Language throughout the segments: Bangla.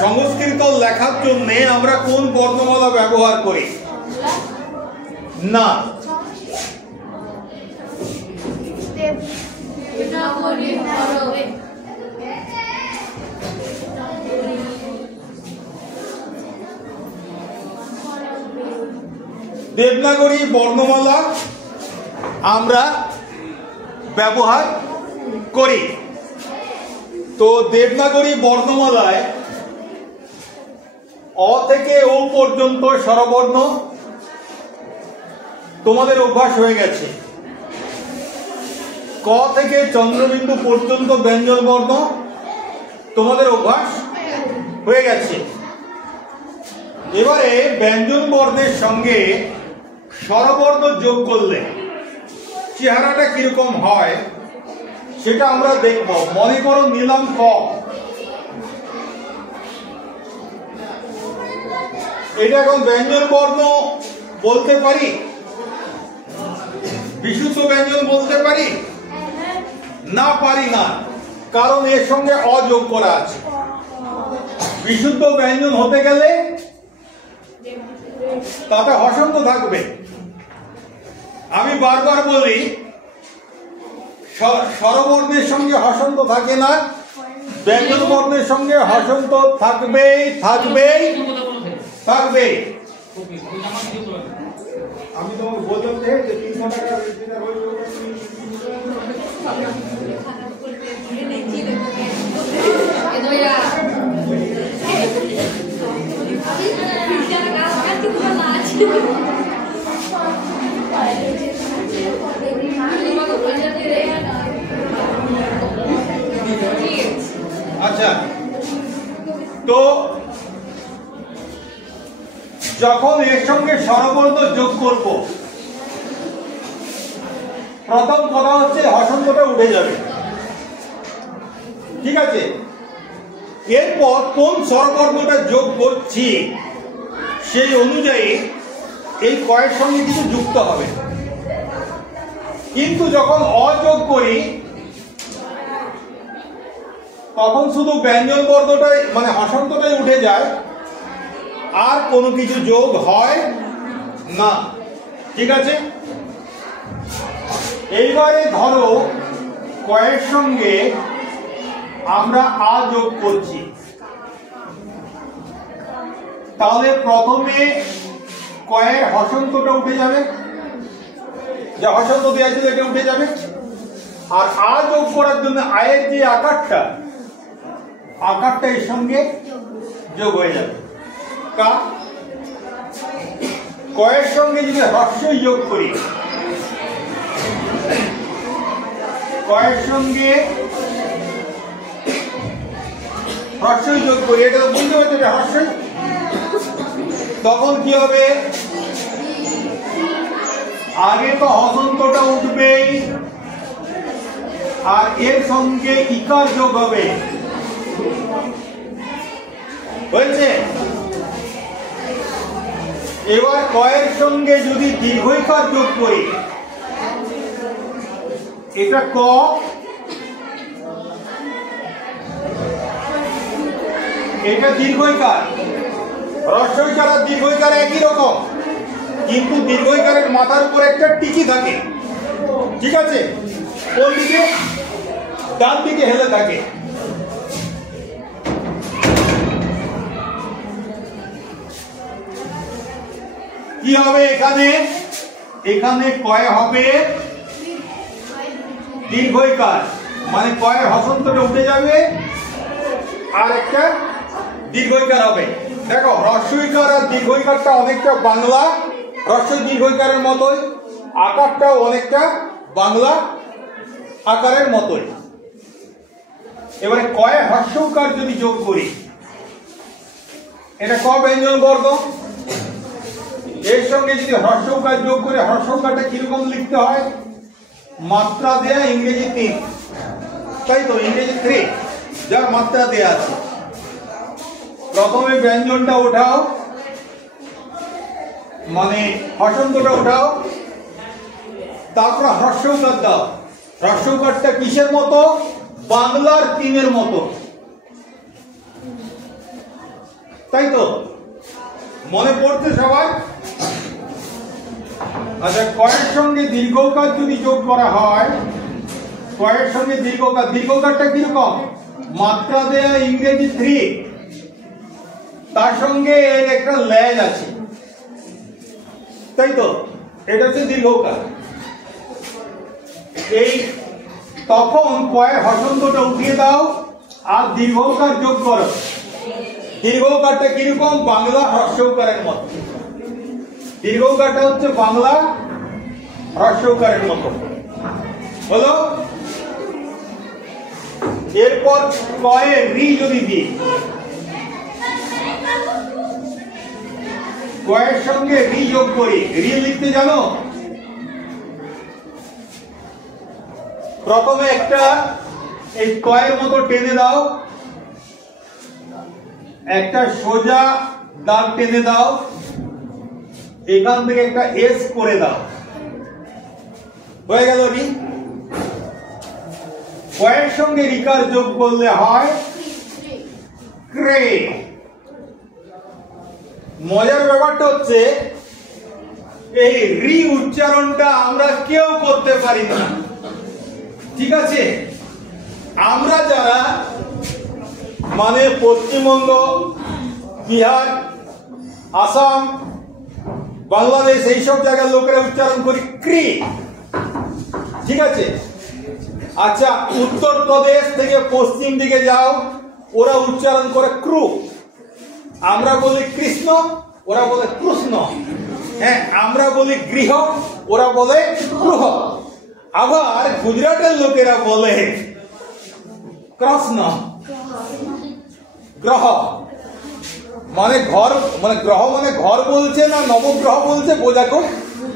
সংস্কৃত লেখার জন্য আমরা কোন বর্ণমালা ব্যবহার করি? না, দেবনাগরী বর্ণমালা আমরা ব্যবহার করি। তো দেবনাগরী বর্ণমালায় অ থেকে ও পর্যন্ত স্বরবর্ণ তোমাদের অভ্যাস হয়ে গেছে। ক থেকে চন্দ্রবিন্দু পর্যন্ত ব্যঞ্জন বর্ণ তোমাদের অভ্যাস হয়ে গেছে। এবারে ব্যঞ্জন বর্ণের সঙ্গে স্বরবর্ণ যোগ করলে চেহারাটা কিরকম হয় সেটা আমরা দেখব। মনে করো নিলাম ক, এটা এখন ব্যঞ্জন বর্ণ বলতে পারি? বিশুদ্ধ ব্যঞ্জন বলতে পারি? না, পারি না, কারণ এর সঙ্গে অযোগ করা আছে। বিশুদ্ধ ব্যঞ্জন হতে গেলে তাতে হসন্ত থাকবে। আমি বারবার বলি স্বরবর্ণের সঙ্গে হসন্ত থাকে না, ব্যঞ্জন বর্ণের সঙ্গে হসন্ত থাকবেই থাকবেই থাকবে। আমি তোমাকে বলতে যে 300 টাকা আচ্ছা, তো যখন এর সঙ্গে স্বরবর্ণ যোগ করব, প্রথম কথা হচ্ছে হসন্তটা উঠে যাবে, ঠিক আছে? এরপর কোন স্বরবর্ণটা যোগ করছি সেই অনুযায়ী এই কয়ের সঙ্গে কিছু যুক্ত হবে। কিন্তু যখন অযোগ করি তখন শুধু ব্যঞ্জন বর্ণটাই মানে হসন্তটাই উঠে যায়, আর কোনো কিছু যোগ হয় না, ঠিক আছে? এইবারে ধরো কয়ের সঙ্গে আমরা আ যোগ করছি, তাহলে প্রথমে কয়ের হসন্তটা উঠে যাবে, যা হসন্ত দেওয়া ছিল এটা উঠে যাবে। আর আ যোগ করার জন্য আয়ের যে আকারটা এর সঙ্গে যোগ হয়ে যাবে। কয়ের সঙ্গে যদি হ্রস্বই যোগ করি, কয়ের সঙ্গে হ্রস্বই যোগ করি, এটা তো বুঝতে পারছি এটা হ্রস্বই, তখন কি হবে? আগে তো হসন্তটা উঠবেই, আর এর সঙ্গে ইকার যোগ হবে, হয়েছে? এবার কয়ের সঙ্গে যদি দীর্ঘইকার যোগ করি, এটা ক, এটা দীর্ঘইকার। হ্রস্বইকার আর দীর্ঘইকার একই রকম, কিন্তু দীর্ঘইকারের মাথার উপর একটা টিকি থাকে, ঠিক আছে? কোন দিকে? ডান দিকে হেলে থাকে। কি হবে এখানে? এখানে কয় হবে দীর্ঘইকার, মানে কয়ের হসন্তটা উঠে যাবে আর একটা দীর্ঘইকার হবে। দেখো হ্রস্বইকার আর দীর্ঘইকারটা অনেকটা বাংলা হ্রস্ব দীর্ঘইকারের মতোই, আকারটাও অনেকটা বাংলা আকারের মতোই। এবারে কয়ে হ্রস্বকার যদি যোগ করি, এটা ক ব্যঞ্জন বর্গ, এর সঙ্গে যদি হ্রস্বকার যোগ করে হ্রস্বকারটা কিরকম লিখতে হয়? মাত্রা দেয়া ইংরেজি 3, তাই তো? ইংরেজি 3 যার মাত্রা দেয়া আছে। প্রথমে ব্যঞ্জনটা ওঠাও, মানে হসন্তটা ওঠাও, তারপর হ্রস্বকার দাও। হ্রস্বকারটা কিসের মতো? বাংলার 3-এর মতো। তাই তো? মনে পড়ছে সবাই? আচ্ছা, কয়ের সঙ্গে দীর্ঘকার যদি যোগ করা হয়, কয়ের সঙ্গে দীর্ঘকার, দীর্ঘকারটা কিরকম? মাত্রা দেয়া ইংরেজি 3, তার সঙ্গে এর একটা ল্যাজ আছে, তাই তো? এটা হচ্ছে দীর্ঘকার। এই তখন কয়ের হসন্তটা উঠিয়ে দাও আর দীর্ঘকার যোগ করো। দীর্ঘকারটা কিরকম? বাংলা হ্রস্বকারের মতো। দীর্ঘকারটা হচ্ছে বাংলা হ্রস্বকারের মতো। হলো? এরপর কয়ে রি যদি দিই, কয়ের সঙ্গে রি যোগ করি, রি লিখতে জানো? প্রথমে একটা এই কয়ের মতো টেনে দাও, একটা সোজা দাগ টেনে দাও, এখান থেকে একটা এস করে দাও, হয়ে গেল রি। কয়ের সঙ্গে রিকার যোগ করলে হয় ক্রে। মজার ব্যাপারটা হচ্ছে এই রি উচ্চারণটা আমরা কেউ করতে পারি না, ঠিক আছে? আমরা যারা মানে পশ্চিমবঙ্গ, বিহার, আসাম, বাংলাদেশ এইসব জায়গার লোকেরা উচ্চারণ করি ক্রি, ঠিক আছে? আচ্ছা, উত্তরপ্রদেশ থেকে পশ্চিম দিকে যাও, ওরা উচ্চারণ করে ক্রু। আমরা বলি কৃষ্ণ, ওরা বলে কৃষ্ণ। হ্যাঁ, আমরা বলি গৃহ, ওরা বলে গ্রহ। আবার গুজরাটের লোকেরা বলে কৃষ্ণ, গ্রহ মানে ঘর, মানে গ্রহ মানে ঘর বলছে না নবগ্রহ বলছে বোঝা খুব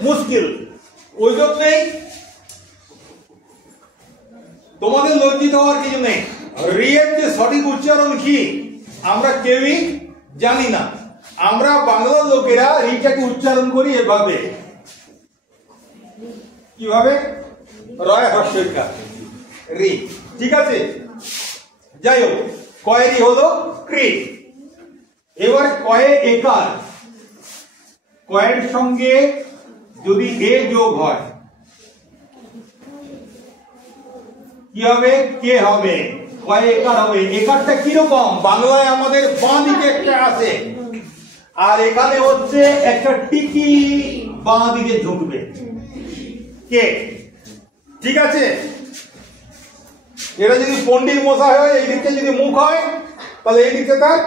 মুশকিল। ওই জন্যই তোমাদের লজ্জিত হওয়ার কিছু নেই। রিয়ের যে সঠিক উচ্চারণ কি আমরা কেউই জানি না। আমরা বাংলা লোকেরা রিটাকে উচ্চারণ করি এভাবে, কিভাবে? রয় হর্ষইকার রি, ঠিক আছে? যাই হোক, কয়েরি হলো ক্রি। এবার কয়ে একার, কয়ের সঙ্গে যদি এ যোগ হয় কি হবে? কে হবে, কয়ে একার হবে। একারটা কিরকম? বাংলায় আমাদের বাঁ দিকে একটা আছে, আর এখানে হচ্ছে একটা টিকি বাঁ দিকে ঝুঁকবে, কে, ঠিক আছে? এটা যদি পণ্ডিত মশাই হয়, এই দিকটা যদি মুখ হয়, তাহলে এই দিকটা তার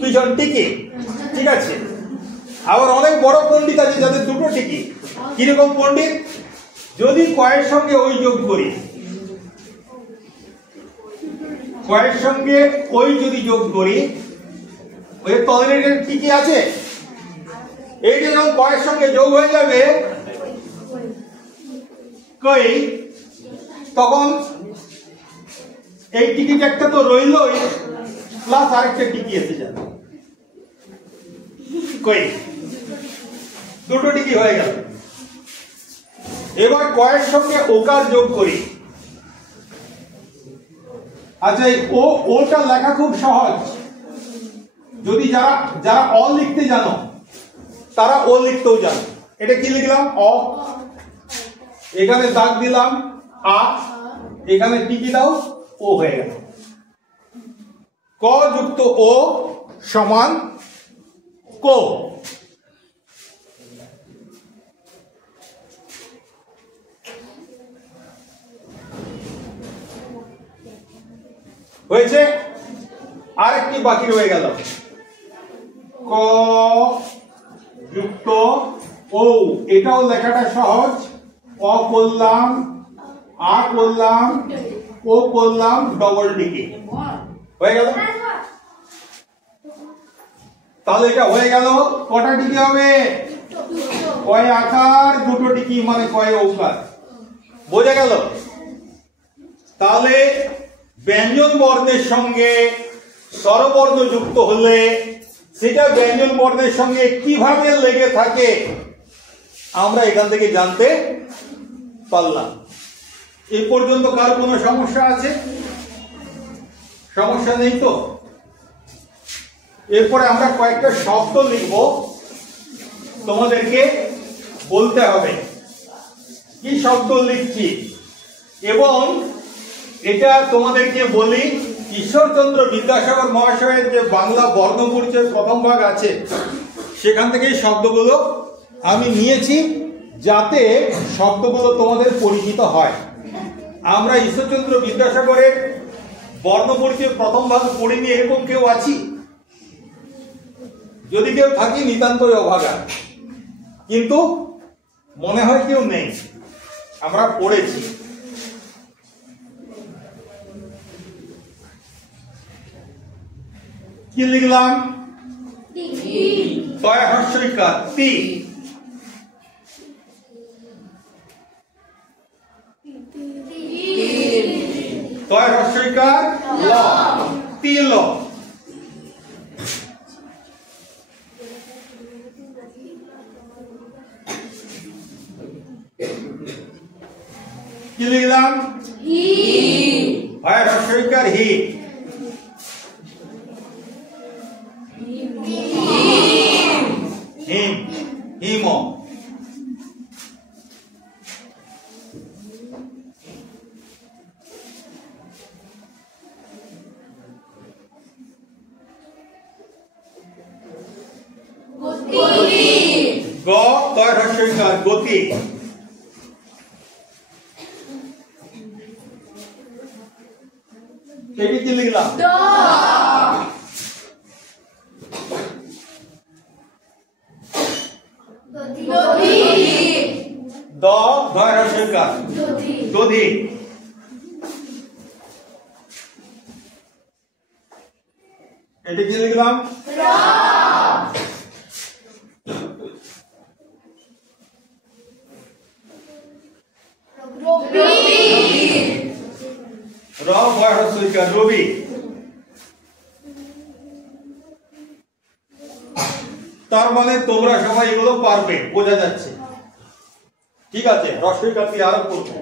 পিছন টিকি, ঠিক আছে? আবার অনেক বড় পণ্ডিত আছে যাদের দুটো টিকি। কিরকম পণ্ডিত? যদি কয়ের সঙ্গে ওই যোগ করি, কয়ের সঙ্গে ওই যদি যোগ করি, ওই তলের টিকি আছে, এইটা যখন কয়ের সঙ্গে যোগ হয়ে যাবে কই, তখন এই টিকিট একটা তো রইলই, প্লাস আরেকটা টিকি এসে যাবে, কই দুটো টিকি হয়ে গেল। এবার কয়ের সঙ্গে ওকার যোগ করি। আচ্ছা, এই ওটা লেখা খুব সহজ। যদি যারা যারা অ লিখতে জানো তারা ও লিখতেও জানো। এটা কি লিখলাম? অ, এখানে দাগ দিলাম আ, এখানে টিকি দাও, ও হয়ে গেল। ক যুক্ত ও সমান কো। হয়েছে? আরেকটি বাকি রয়ে গেল, ক যুক্ত ও। এটাও লেখাটা সহজ। অ করলাম, আ করলাম, ও করলাম, ডবল টিকি, হয়ে গেল। তাহলে এটা হয়ে গেল। কটা টিকি হবে? কয় আকার, দুটো টিকি, মানে কয় ওকার। বোঝা গেল? তাহলে ব্যঞ্জন বর্ণের সঙ্গে স্বরবর্ণ যুক্ত হলে সেটা ব্যঞ্জন বর্ণের সঙ্গে কিভাবে লেগে থাকে আমরা এখান থেকে জানতে পারলাম। এই পর্যন্ত কার কোনো সমস্যা আছে? সমস্যা নেই তো? এরপরে আমরা কয়েকটা শব্দ লিখব, তোমাদেরকে বলতে হবে কি শব্দ লিখছি। এবং এটা তোমাদেরকে বলি, ঈশ্বরচন্দ্র বিদ্যাসাগর মহাশয়ের যে বাংলা বর্ণপরিচয় প্রথম ভাগ আছে সেখান থেকে এই শব্দগুলো আমি নিয়েছি, যাতে শব্দগুলো তোমাদের পরিচিত হয়। আমরা ঈশ্বরচন্দ্র বিদ্যাসাগরের বর্ণপরিচয় প্রথম ভাগ পড়িনি এরকম কেউ আছি? যদি কেউ থাকি নিতান্তই অভাগা, কিন্তু মনে হয় কেউ নেই। আমরা পড়েছি। কি লিখলাম? তয় হর্ষইকার তি। তয় হর্ষইকার ল, তিল। কি লিখলাম? হি। হয় হর্ষইকার হি। হিম, হিম। গ তয় হর্ষইকার গতি। এটি কি লিখলাম? দ। দ ধয় হর্ষইকার দধি। এটি কি লিখলাম? র। র ভয় হর্ষইকার রবি। তার মানে তোমরা সবাই এগুলো পারবে, বোঝা যাচ্ছে। ঠিক আছে, হর্ষইকার দিয়ে আরম্ভ করবো।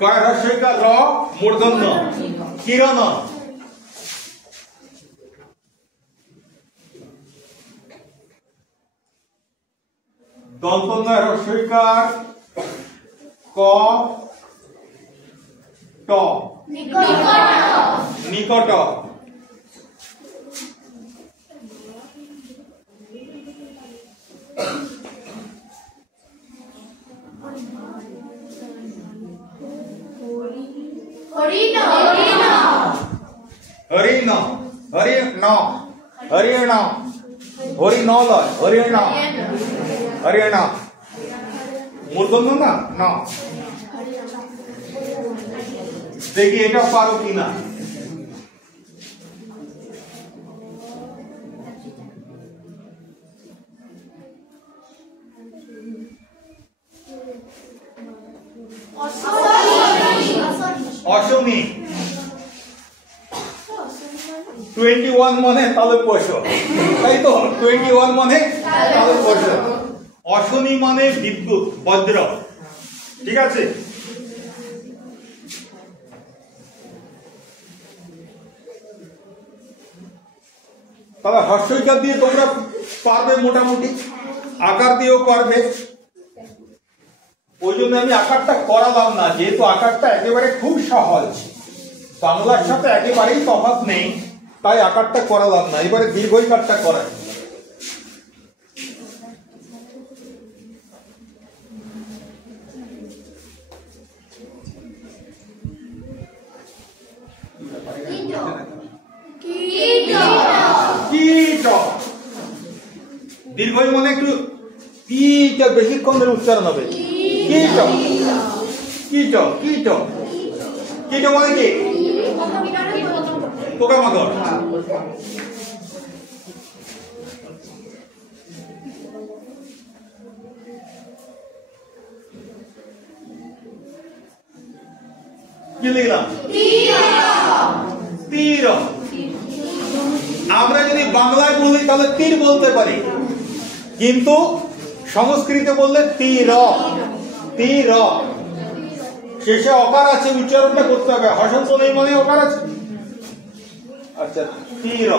কয় হর্ষইকার র মূর্ধন্য কিরণ। দন্তন্য হর্ষইকার ক ট নিকট। হরিণ, হরিণ, হরিণ, হরিণ, হরিণ লয়, হরিণ, হরিণ মূর্ধন্য না ন। দেখি এটা পারো কিনা। অশনি। 21 মানে তালে পয়সা, তাই তো? 21 মানে তালে পয়সা। অশনি মানে বিদ্যুৎ, বজ্র। ঠিক আছে, তাহলে হর্ষইকার দিয়ে তোমরা পারবে মোটামুটি, আকার দিয়েও পারবে। ওই জন্য আমি আকারটা করালাম না, যেহেতু আকারটা একেবারে খুব সহজ, বাংলার সাথে একেবারেই তফাৎ নেই, তাই আকারটা করালাম না। এবারে দীর্ঘইকারটা করাই। দীর্ঘই মানে একটু ইটা বেশিক্ষণ ধরে উচ্চারণ হবে। কীট, কীট, কীট, কীট মানে কি? পোকামাকড়। কি লিখলাম? তীর। আমরা যদি বাংলায় বলি তাহলে তীর বলতে পারি, কিন্তু সংস্কৃতে বললে তীর, তীর। শেষে অকার আছে, উচ্চারণটা করতে হবে, হসন্ত নেই মানে অকার আছে। আচ্ছা, তীর।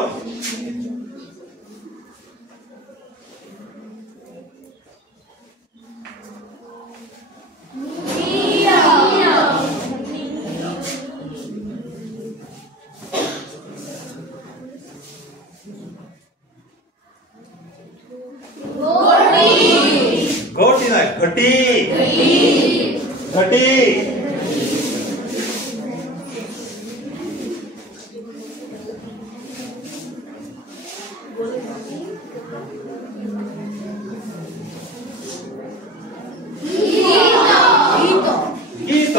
घटी ना, घटी, घटी। गीत,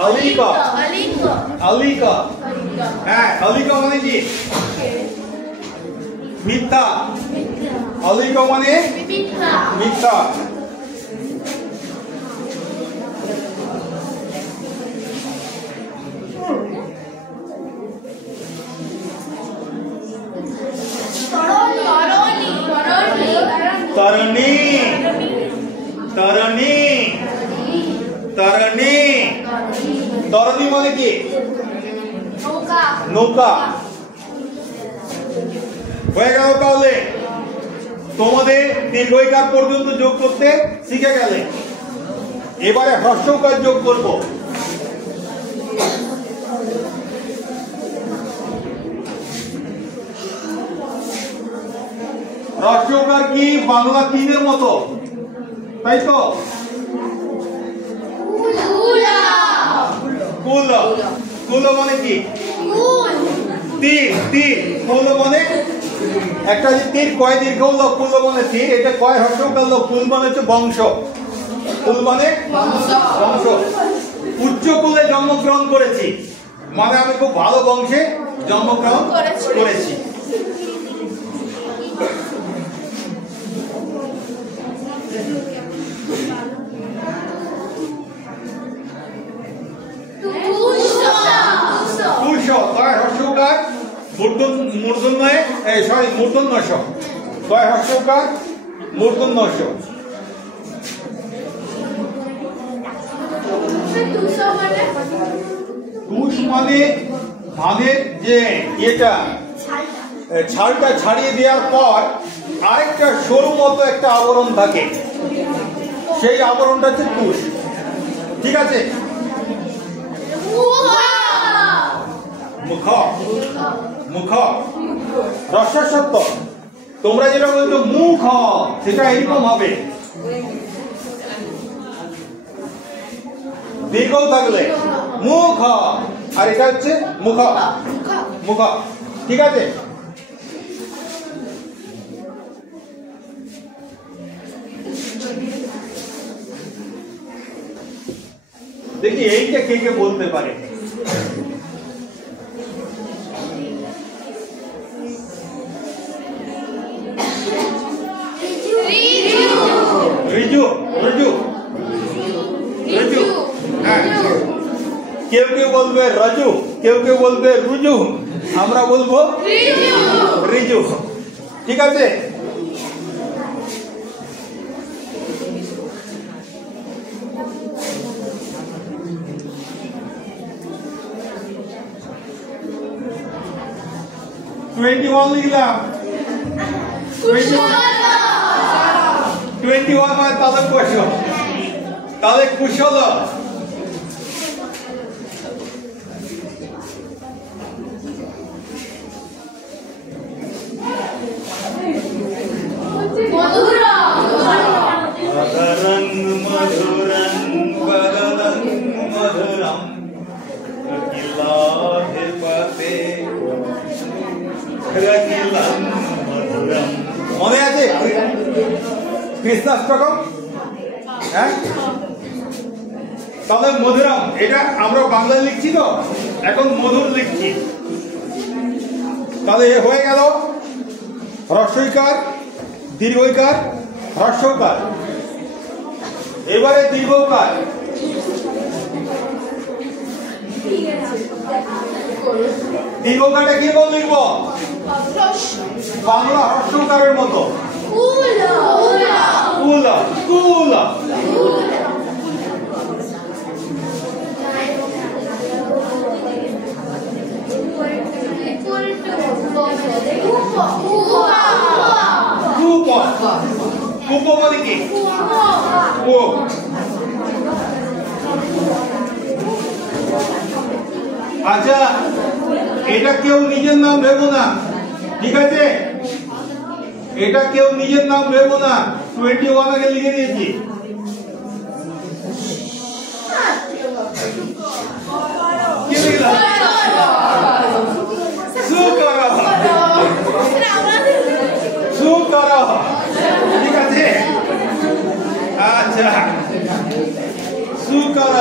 अलीका, अलीका, हाँ अलीका माने की मिथ्या, अलीका माने मिथ्या। तरणी, तरणी, तरणी, तरणी माने की नौका, नौका। হয়ে গেল। তাহলে তোমাদের দীর্ঘইকার পর্যন্ত যোগ করতে শিখে গেলে, এবারে হ্রস্বকার যোগ করব। হ্রস্বকার কি বাংলা তিনের মতো, তাই তো? কুল, কুল মানে কি তীর, তীর। কুল মানে একটা যে তীর, কয় দীর্ঘ হলো কুল মানে তীর, এটা কয় হ্রস্বকার হলো কুল মানে হচ্ছে বংশ, কুল মানে বংশ। উচ্চ কুলে জন্মগ্রহণ করেছি মানে আমি খুব ভালো বংশে জন্মগ্রহণ করেছি। মূর্ধন্যয়, সরি মূর্ধন্যস, কয় হর্ষকার মূর্ধন্যস। তুষ মানে ধানের যে এটা ছালটা ছাড়িয়ে দেওয়ার পর আরেকটা সরু মতো একটা আবরণ থাকে, সেই আবরণটা হচ্ছে তুষ। ঠিক আছে? মুখ, মুখ রস্যসত্ব। তোমরা যেটা বলছো মুখ, সেটা এরকম হবে, দীর্ঘ থাকলে মুখ, আর এটা হচ্ছে মুখ, মুখ। ঠিক আছে? দেখি এইটা কে কে বলতে পারে। রিজু, রিজু, রিজু। হ্যাঁ, কেউ কেউ বলবে রাজু, কেউ কেউ বলবে রুজু, আমরা বলবো রিজু। ঠিক আছে? লিখলাম 21 মানে তাদের কুশল, তাদের কুশল। মধুরং মধুরং বদনং মধুরম কিলাধিপতে রকিলং মধুরম। মনে আছে কৃষ্ণাষ্টকম? হ্যাঁ, তাহলে মধুরম এটা আমরা বাংলায় লিখছি তো, এখন মধুর লিখছি। তাহলে হয়ে গেল হ্রস্বইকার, দীর্ঘইকার, হ্রস্বকার। এবারে দীর্ঘকার। দীর্ঘকারটা কিরকম লিখব? বাংলা হ্রস্বকারের মতো। মানে কি? আচ্ছা, এটা কেউ নিজের নাম ভেবো না, ঠিক আছে? এটা কেউ নিজের নাম ভেবো না। 21 আগে লিখে দিয়েছি। কি লিখলাম? ঠিক আছে। আচ্ছা, সুকর।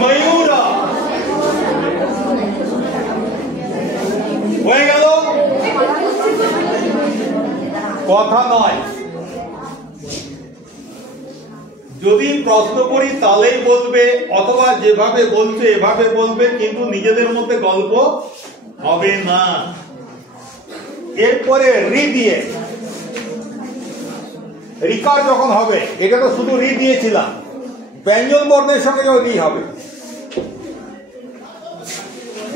ময়ূর হয়ে গেল। কথা নয়, যদি প্রশ্ন করি তাহলেই বলবে, অথবা যেভাবে বলছে এভাবে বলবে, কিন্তু নিজেদের মধ্যে গল্প হবে না। এরপরে রি দিয়ে রিকার যখন হবে, এটা তো শুধু রি দিয়েছিলাম, ব্যঞ্জন বর্ণের সঙ্গে রি হবে।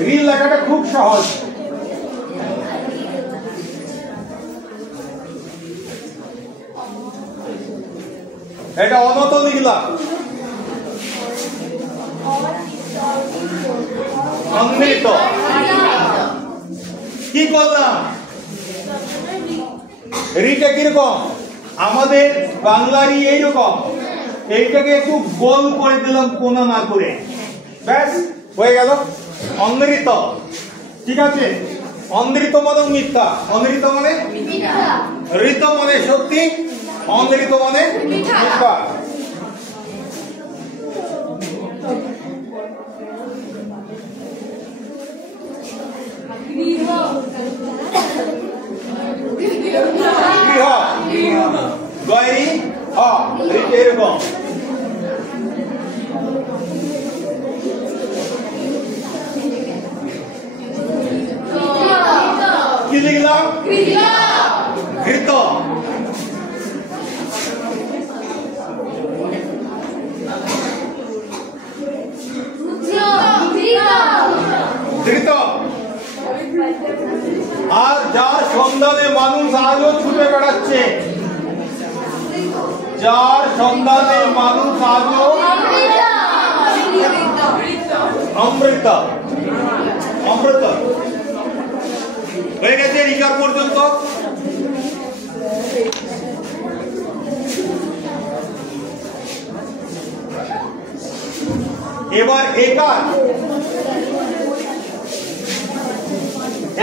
রি লেখাটা খুব সহজ। এটা অনত লিখলাম, অমৃত। কি করলাম? রিটা কিরকম? আমাদের বাংলারই এইরকম, এইটাকে একটু গোল করে দিলাম কোনা না করে, ব্যাস হয়ে গেল অমৃত। ঠিক আছে? অমৃত মানে মিথ্যা, অমৃত মানে ঋত মানে সত্যি, অমৃত মানে মিথ্যা। এরকম কি লিখলাম? ঘৃত। ধৃত। আর যার সন্ধানে মানুষ আজও ছুটে বেড়াচ্ছে, যার সন্ধানে মানুষ আজও, অমৃত। অমৃত হয়ে গেছে রিকার পর্যন্ত। এবার একার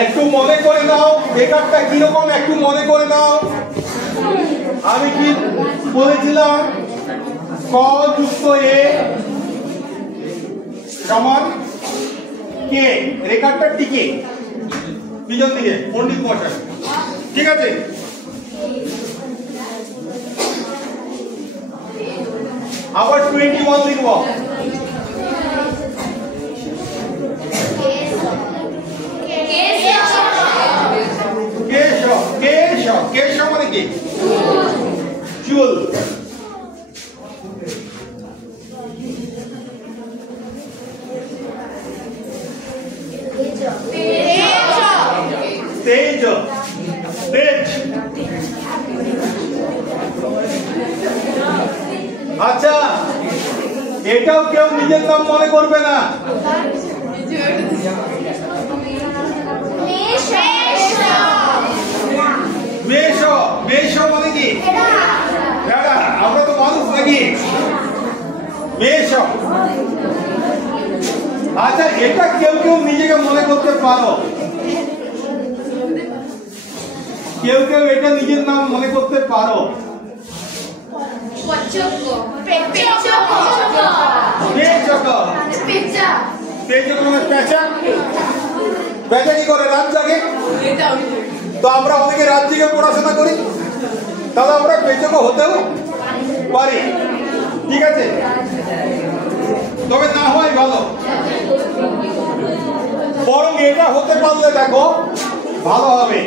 একটু মনে করে নাও, একারটা কিরকম একটু মনে করে নাও। আমি কি বলেছিলাম? ক যুক্ত এ সমান কে। রেখারটা টিকে পিছন দিকে, পণ্ডিত মশাই। ঠিক আছে? আবার 21 লিখব। কেশ মানে কি? চুল। তেজ। তেজ। আচ্ছা, এটাও কেউ নিজের নাম মনে করবে না। মেষ মানে কি? আমরা তো মানুষ নাকি? মেষ। আচ্ছা, এটা কেউ কেউ নিজেকে মনে করতে পারো। কেউ কেউ এটা নিজের নাম মনে করতে পারো। পেঁচা কি করে? রাত জাগে। তো আমরা অনেকে রাত জেগে পড়াশোনা করি, তাহলে আমরা পেচক হতেও পারি। ঠিক আছে, তবে না হয় ভালো, বরং এটা হতে পারলে দেখো ভালো হবে।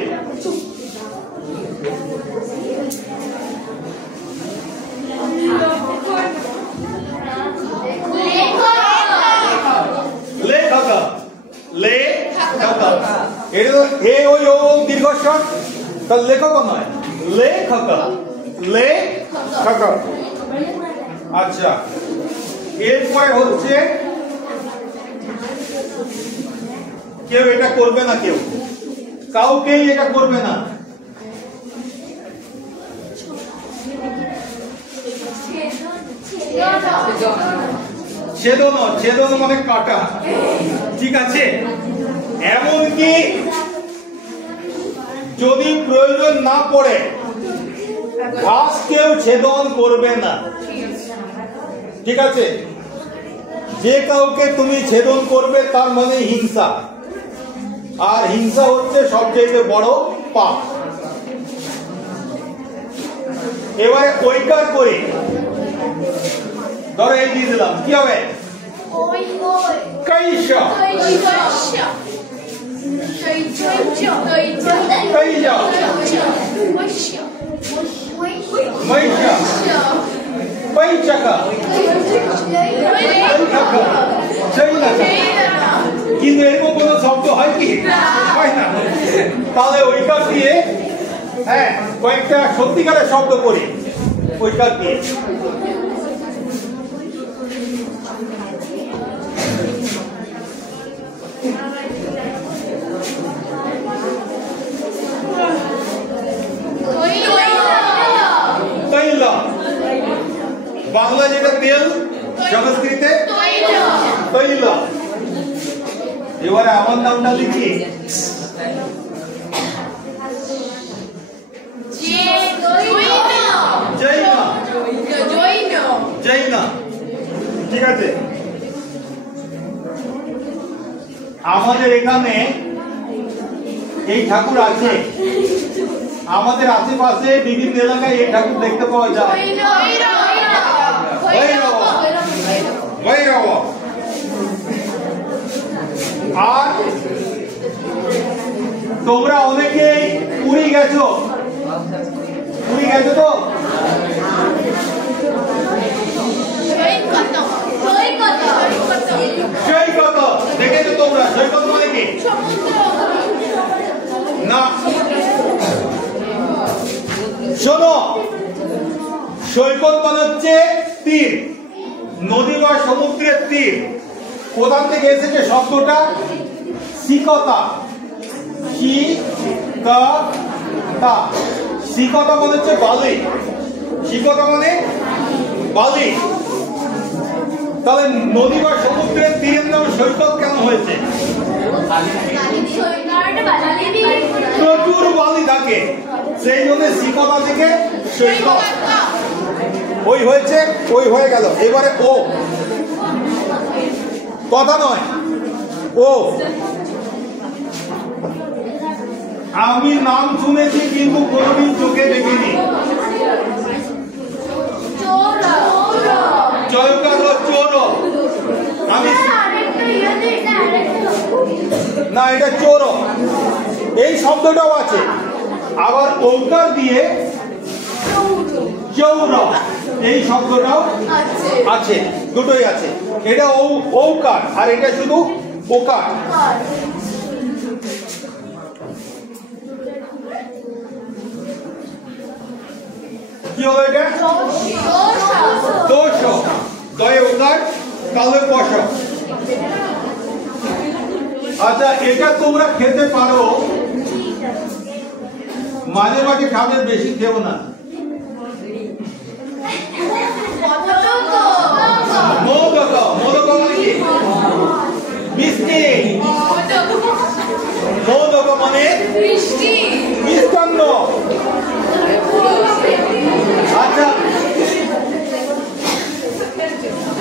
লেখক, লেখক, এটা তো এ ওই ও দীর্ঘস্বর, তার লেখক নয়, লেখক, লেখক। আচ্ছা, এরপরে হচ্ছে কেউ এটা করবে না, কেউ কাউকেই এটা করবে না। ছেদন, ছেদন মানে কাটা। ঠিক আছে, এমনকি যদি প্রয়োজন না পড়ে ঘাস কেউ ছেদন করবে না। ঠিক আছে, যে কাউকে তুমি ছেদন করবে তার মানে হিংসা, আর হিংসা হচ্ছে সবচেয়ে বড় পাপ। এবারে ঐকার করে ধরো এই দিয়ে দিলাম, কি হবে? কৈশ, কিন্তু এরকম কোন শব্দ হয় কি? হয় না। তাহলে ঐকার দিয়ে হ্যাঁ কয়েকটা সত্যিকারের শব্দ করি ঐকার দিয়ে। বাংলা যেটা তেল, সংস্কৃতে তৈল। এবারে আমার নামটা লিখি, জৈন। ঠিক আছে, আমাদের এখানে এই ঠাকুর আছে, আমাদের আশেপাশে বিভিন্ন এলাকায় এই ঠাকুর দেখতে পাওয়া যায়। ভৈরব। আর তোমরা অনেকেই পুরী গেছো, পুরী গেছো তো? সৈকত দেখেছো তোমরা? সৈকত মানে কি? না, শোনো, সৈকত মানে হচ্ছে তীর, নদী বা সমুদ্রের তীর। কোথা থেকে এসেছে শব্দটা? সিকতা, সিকতা। সিকতা মানে হচ্ছে বালি, সিকতা মানে বালি। তাহলে নদী বা সমুদ্রের তীরের নাম সৈকত কেন হয়েছে? প্রচুর বালি থাকে, সেই জন্য সিকতা থেকে সৈকত। ওই হয়েছে, ওই হয়ে গেল। এবারে ও, কথা নয়, ও। আমি নাম শুনেছি কিন্তু কোনদিন চোখে দেখিনি। চোর, আমি না, এটা চোর, এই শব্দটাও আছে। আবার ঔকার দিয়ে চৌর, এই শব্দটাও আছে, দুটোই আছে। এটা ঔকার আর এটা শুধু ওকার। কি হবে এটা? দোষ। দয়ে ওকার, তাহলে পশ। আচ্ছা, এটা তোমরা খেতে পারো, মাঝে মাঝে খাবে, বেশি খেও না। মোদক, মোদক মানে কি? মিষ্টি। মোদক মানে মানে মিষ্টান্ন। আচ্ছা,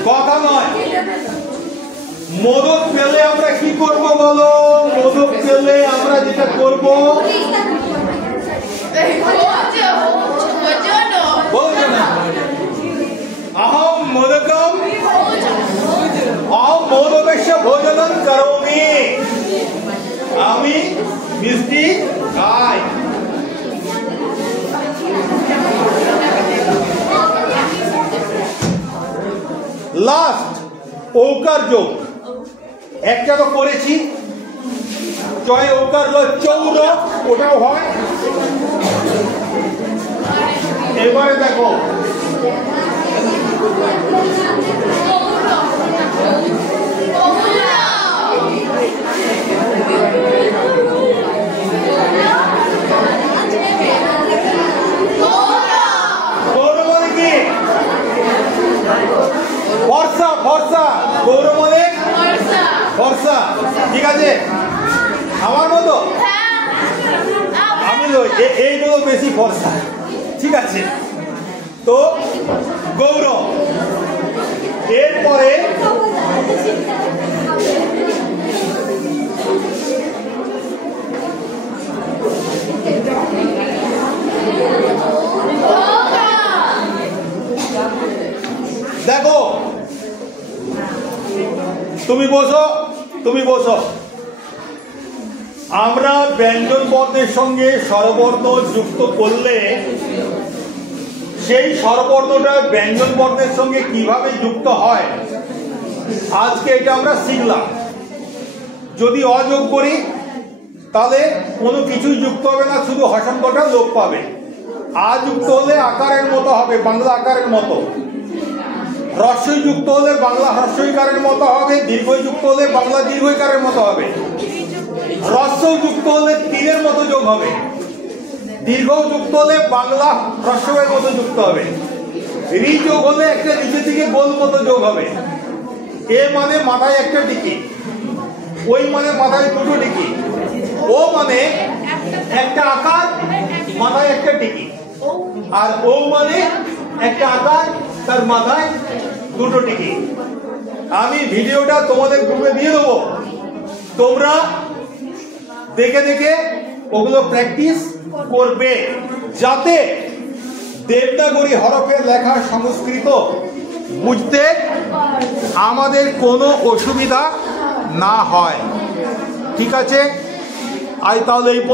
কথা নয়। মোদক পেলে আমরা কি করব বলো? মোদক পেলে আমরা যেটা করব, अहम मोदकम अहम मोदकस्य भोजनं करोमि। আমি মিষ্টি খাই। লাস্ট ঔকার যোগ একটা তো করেছি, চয় ঔকার চৌর, ওটাও হয়। এবারে দেখো ফর্সা, ফর্সা গৌরব বলে ফর্সা, ঠিক আছে আমার মতো। আমি এইগুলো বেশি ফর্সা, ঠিক আছে। তো গৌরব, এরপরে দেখো, তুমি বসো, তুমি বসো। আমরা ব্যঞ্জন বর্ণের সঙ্গে স্বরবর্ণ যুক্ত করলে সেই স্বরবর্ণটা ব্যঞ্জন বর্ণের সঙ্গে কিভাবে যুক্ত হয়, আজকে এটা আমরা শিখলাম। যদি অযোগ করি তাহলে কোনো কিছুই যুক্ত হবে না, শুধু হসন্তটা লোপ পাবে। আ যুক্ত হলে আকারের মতো হবে, বাংলা আকারের মতো। হ্রস্বই যুক্ত হলে বাংলা হ্রস্বইকারের মতো হবে, দীর্ঘই যুক্ত হলে বাংলা দীর্ঘইকারের মতো হবে। হ্রস্ব যুক্ত হলে তীরের মতো যোগ হবে, দীর্ঘ যুক্ত হলে বাংলা হ্রস্বের মতো যুক্ত হবে। রি যোগ হলে একটা নিচের দিকে গোল মতো যোগ হবে। এ মানে মাথায় একটা টিকি, ওই মানে মাথায় দুটো টিকি, ও মানে একটা আকার মাথায় একটা টিকি, আর ও মানে একটা আকার তার মাথায় দুটো টিকি। আমি ভিডিওটা তোমাদের গ্রুপে দিয়ে দেবো, তোমরা দেখে দেখে ওগুলো প্র্যাকটিস করবে, যাতে দেবনাগরী হরফে লেখা সংস্কৃত বুঝতে আমাদের কোনো অসুবিধা না হয়, ঠিক আছে। আজ তাহলে এই